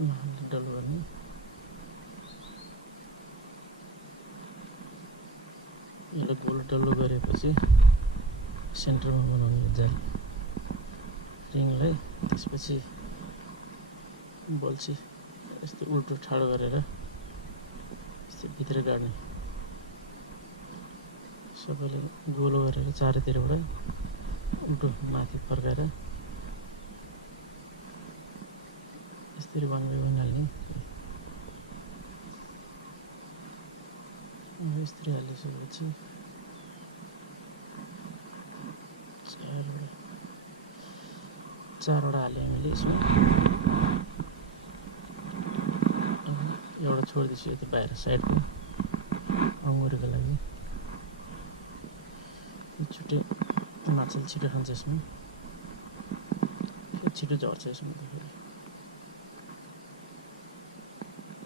डल्लो गर्ने यसलाई गोल डल्लो गरेपछि सेन्टरमा बनाउने जाली रिङलाई त्यसपछि बल्छी यस्तो उल्टो ठाडो गरेर यस्तो भित्र गाड्ने सबैले गोलो गरेर चारैतिरबाट उल्टो माथि फर्काएर यसरी बनाइहाल्ने यसरी हालिसकेपछि चारवटा हाल्यो हामीले यसमा एउटा छोडिदिन्छु यता बाहिर साइडको अङ्गुरीको लागि छुट्टै माछाले छिटो खान्छ यसमा छिटो झर्छ यसमा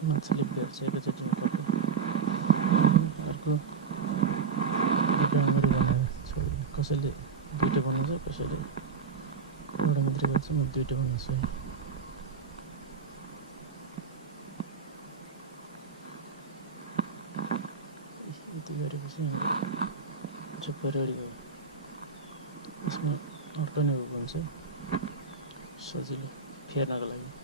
माछाले भेट्छ एकैचोटि अर्को दुईवटा अङ्गुरी बनाएर छोडिदिनु कसैले दुईवटा बनाउँछ कसैले एउटा मात्रै गर्छ म दुईवटा बनाउँछु यति गरेपछि चुप्पै रेडी हो यसमा अड्कने हुन्छ सजिलो फेर्नको लागि